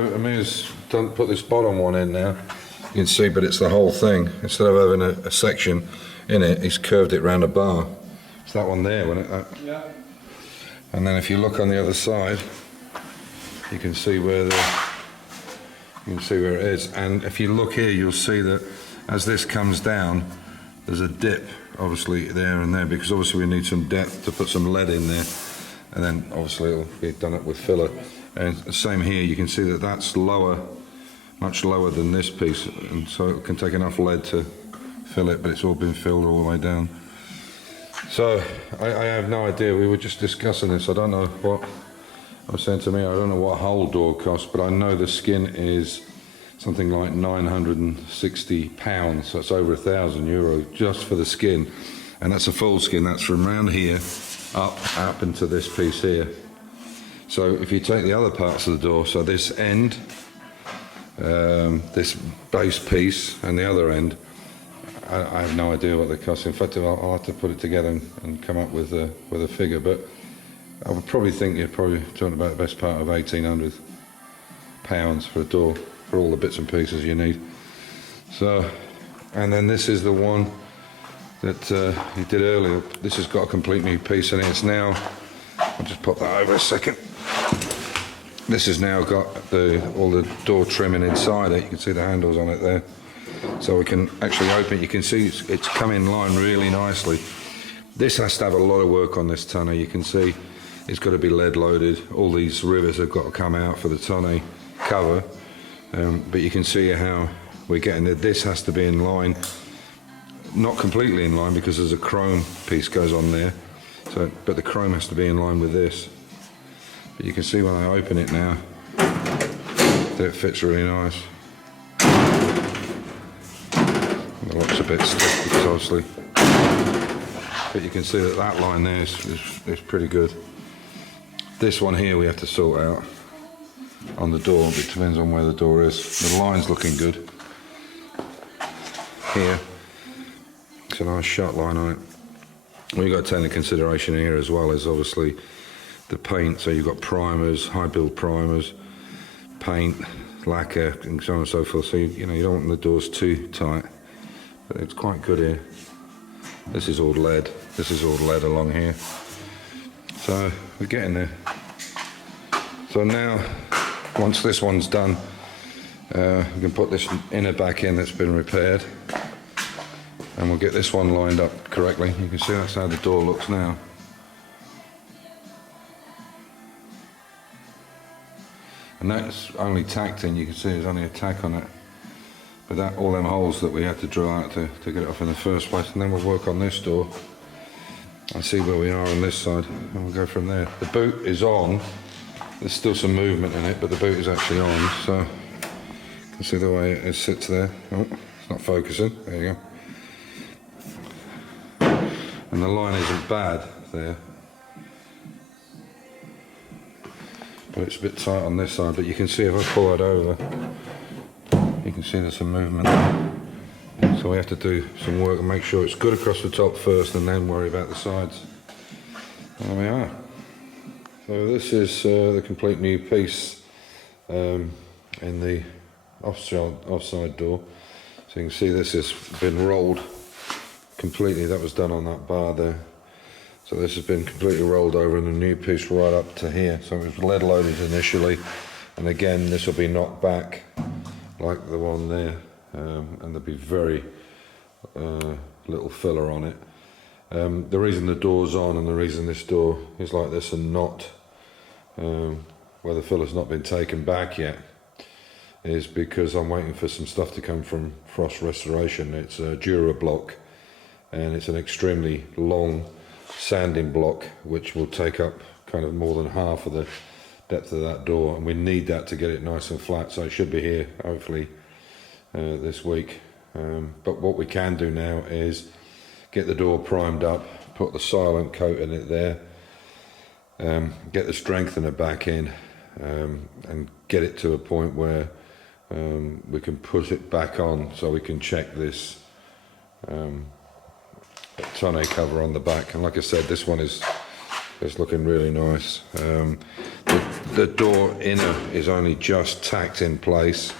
So Amir's put this bottom one in now. You can see, but it's the whole thing. Instead of having a section in it, he's curved it round a bar. It's that one there, wasn't it? Yeah. And then if you look on the other side, you can see where it is. And if you look here, you'll see that as this comes down, there's a dip, obviously there and there, because obviously we need some depth to put some lead in there, and then obviously it'll be done up with filler. And the same here, you can see that that's lower, much lower than this piece, and so it can take enough lead to fill it, but it's all been filled all the way down. So I have no idea. We were just discussing this. I don't know what I was saying to me. I don't know what a whole door costs, but I know the skin is something like £960. So it's over €1,000 just for the skin, and that's a full skin. That's from around here up into this piece here. So if you take the other parts of the door, so this end, this base piece, and the other end, I have no idea what they cost. In fact, I'll have to put it together and come up with a figure. But I would probably think you're probably talking about the best part of £1,800 for a door, for all the bits and pieces you need. So, and then this is the one that he did earlier. This has got a complete new piece in it. It's now, I'll just pop that over a second. This has now got all the door trimming inside it. You can see the handles on it there. So we can actually open it. You can see it's come in line really nicely. This has to have a lot of work on this tonneau. You can see it's got to be lead loaded. All these rivets have got to come out for the tonneau cover. But you can see how we're getting it. This has to be in line, not completely in line because there's a chrome piece goes on there. So, but the chrome has to be in line with this. But you can see when I open it now that it fits really nice. It looks a bit stiff because obviously, but you can see that that line there is pretty good. This one here we have to sort out on the door. It depends on where the door is. The line's looking good here. It's a nice shut line on it. What you've got to take into consideration here as well is obviously the paint. So you've got primers, high build primers, paint, lacquer, and so on and so forth. So you don't want the doors too tight. But it's quite good here. This is all lead. This is all lead along here. So we're getting there. So now, once this one's done, we can put this inner back in that's been repaired, and we'll get this one lined up correctly. You can see that's how the door looks now. And that's only tacked in. You can see there's only a tack on it. But that, all them holes that we had to drill out to get it off in the first place, and then we'll work on this door and see where we are on this side, and we'll go from there. The boot is on. There's still some movement in it, but the boot is actually on, so you can see the way it sits there. Oh, it's not focusing. There you go. And the line isn't bad there, but it's a bit tight on this side. But you can see if I pull it over, you can see there's some movement there. So we have to do some work and make sure it's good across the top first, and then worry about the sides. There we are. So this is the complete new piece in the offside door. So you can see this has been rolled completely. That was done on that bar there. So this has been completely rolled over, and a new piece right up to here. So it was lead loaded initially, and again this will be knocked back like the one there, and there'll be very little filler on it. The reason the door's on and the reason this door is like this and not where the filler's not been taken back yet is because I'm waiting for some stuff to come from Frost Restoration. It's a Dura block, and it's an extremely long sanding block which will take up kind of more than half of the depth of that door, and we need that to get it nice and flat. So it should be here hopefully this week. But what we can do now is get the door primed up, put the silent coat in it there, get the strengthener back in, and get it to a point where we can put it back on, so we can check this tonneau cover on the back. And like I said, this one is looking really nice. the door inner is only just tacked in place,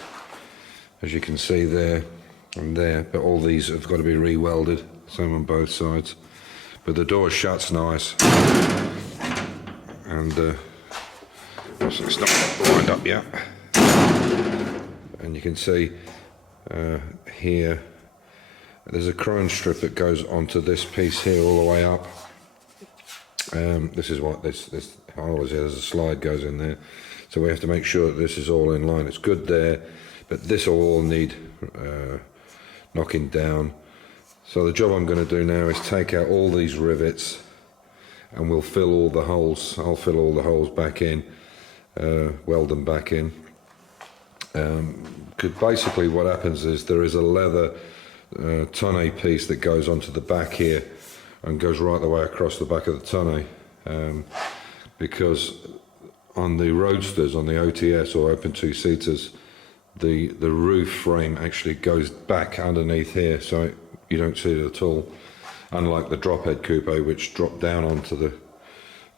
as you can see there and there, but all these have got to be re-welded, same on both sides. But the door shuts nice, and it's not lined up yet. And you can see here there's a chrome strip that goes onto this piece here all the way up. This is what this hole is here. There's a slide goes in there, so we have to make sure that this is all in line. It's good there, but this will all need knocking down. So the job I'm going to do now is take out all these rivets, and we'll fill all the holes. I'll fill all the holes back in, weld them back in. Because basically what happens is there is a leather tonneau piece that goes onto the back here and goes right the way across the back of the tonneau, because on the roadsters, on the OTS or open two-seaters, the roof frame actually goes back underneath here, so you don't see it at all, unlike the drop head coupe, which drop down onto the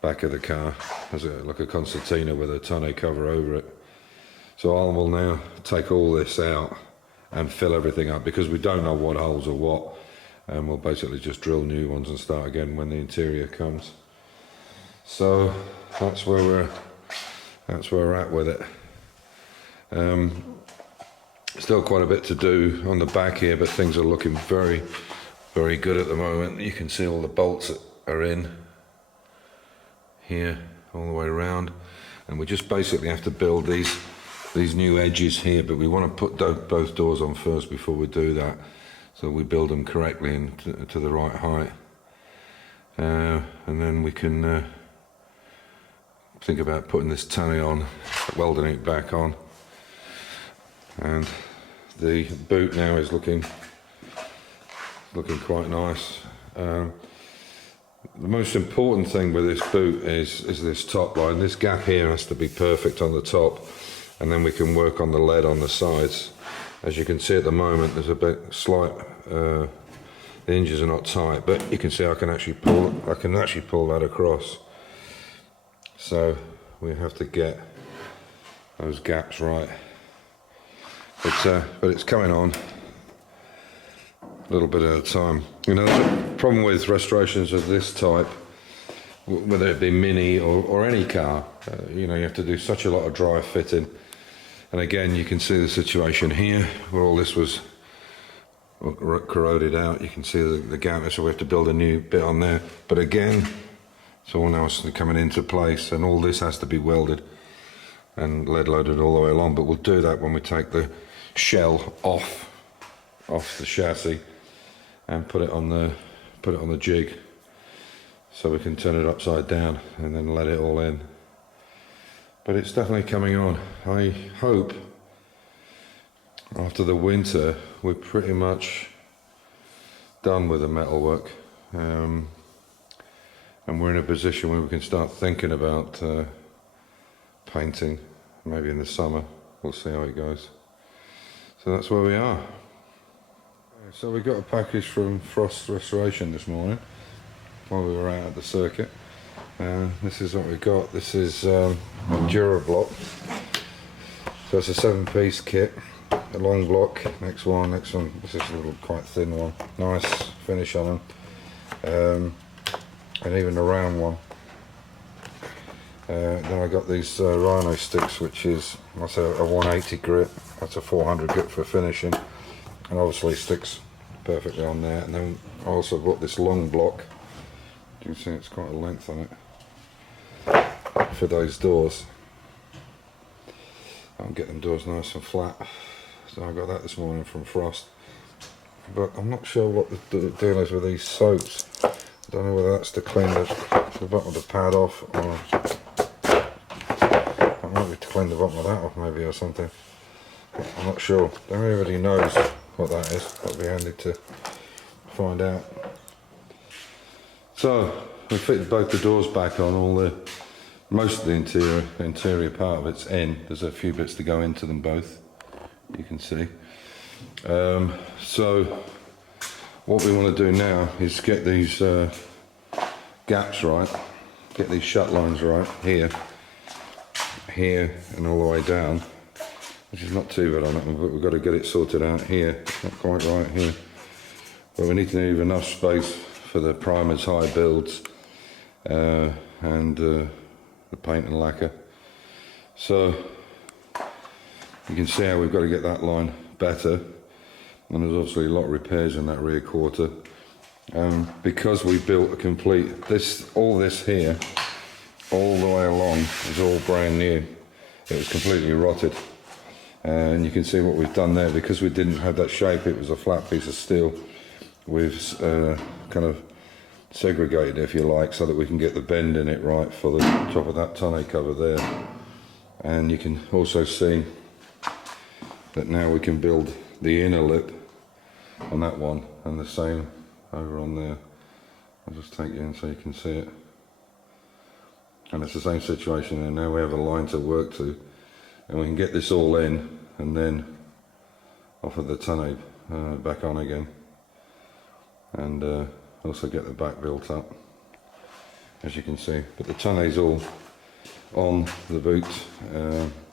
back of the car as like a concertina with a tonneau cover over it. So I will now take all this out and fill everything up, because we don't know what holes are what, and we'll basically just drill new ones and start again when the interior comes. So that's where we're at with it. Still quite a bit to do on the back here, but things are looking very, very good at the moment. You can see all the bolts that are in here all the way around, and we just basically have to build these new edges here, but we want to put both doors on first before we do that, so we build them correctly and to the right height, and then we can think about putting this tonneau on, welding it back on. And the boot now is looking quite nice. The most important thing with this boot is this top line. This gap here has to be perfect on the top, and then we can work on the lead on the sides. As you can see at the moment, there's a bit slight, the hinges are not tight, but you can see I can actually pull that across. So we have to get those gaps right. But it's coming on a little bit at a time. You know, there's a problem with restorations of this type, whether it be Mini or any car. You know, you have to do such a lot of dry fitting. And again, you can see the situation here where all this was corroded out. You can see the gap, so we have to build a new bit on there. But again, it's all now coming into place, and all this has to be welded and lead loaded all the way along. But we'll do that when we take the shell off the chassis and put it on the jig, so we can turn it upside down and then let it all in. But it's definitely coming on. I hope after the winter we're pretty much done with the metalwork, and we're in a position where we can start thinking about painting, maybe in the summer. We'll see how it goes. So that's where we are. So we got a package from Frost Restoration this morning while we were out at the circuit. This is what we got. This is a Jaguar. So it's a 7-piece kit, a long block. Next one. This is a little quite thin one. Nice finish on them, and even a round one. Then I got these Rhino sticks, which is, that's a 180 grit. That's a 400 grit for finishing, and obviously sticks perfectly on there. And then I also bought this long block. You can see it's quite a length on it for those doors. I'll get them doors nice and flat. So I got that this morning from Frost. But I'm not sure what the deal is with these soaps. I don't know whether that's to clean the bottom of the pad off, or that might be to clean the bottom of that off maybe, or something. But I'm not sure. Don't everybody knows what that is. That'll be handy to find out. So we fitted both the doors back on. Most of the interior part of it's in. There's a few bits to go into them both, you can see. So what we want to do now is get these gaps right, get these shut lines right here, here and all the way down, which is not too bad on that one, but we've got to get it sorted out here. It's not quite right here. But we need to leave enough space for the primer's high builds and the paint and lacquer. So you can see how we've got to get that line better, and there's obviously a lot of repairs in that rear quarter. Because we built a complete, all this here, all the way along is all brand new. It was completely rotted. And you can see what we've done there. Because we didn't have that shape, it was a flat piece of steel. We've kind of segregated, if you like, so that we can get the bend in it right for the top of that tonneau cover there. And you can also see that now we can build the inner lip on that one, and the same over on there. I'll just take you in so you can see it. And it's the same situation there. Now we have a line to work to, and we can get this all in and then offer the tonneau back on again, and also get the back built up, as you can see. But the tonneau's all on the boot,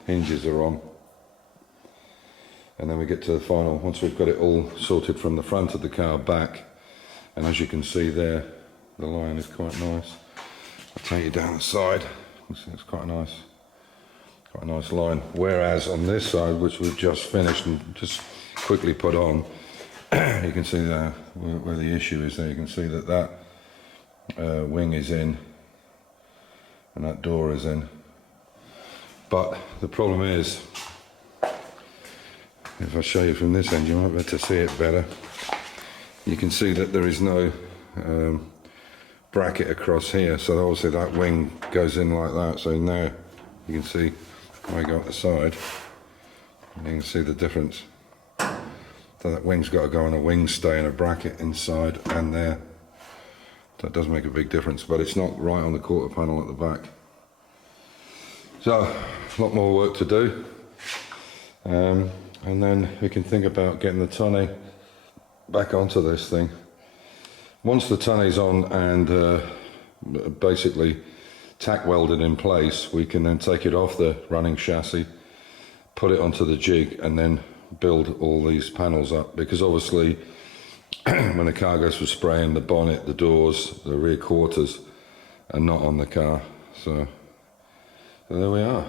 hinges are on, and then we get to the final, once we've got it all sorted from the front of the car back, and as you can see there, the line is quite nice. I'll take you down the side. You see it's quite a nice line. Whereas on this side, which we've just finished and just quickly put on, you can see there where the issue is there. You can see that that wing is in and that door is in. But the problem is, if I show you from this end, you might be able to see it better. You can see that there is no bracket across here, so obviously that wing goes in like that. So now you can see when I go up the side, you can see the difference. So that wing's got to go on a wing stay and a bracket inside and there. That does make a big difference, but it's not right on the quarter panel at the back. So a lot more work to do, and then we can think about getting the tonneau back onto this thing. Once the tonneau's on and basically tack welded in place, we can then take it off the running chassis, put it onto the jig, and then build all these panels up, because obviously when the car goes for spraying, the bonnet, the doors, the rear quarters are not on the car. So there we are.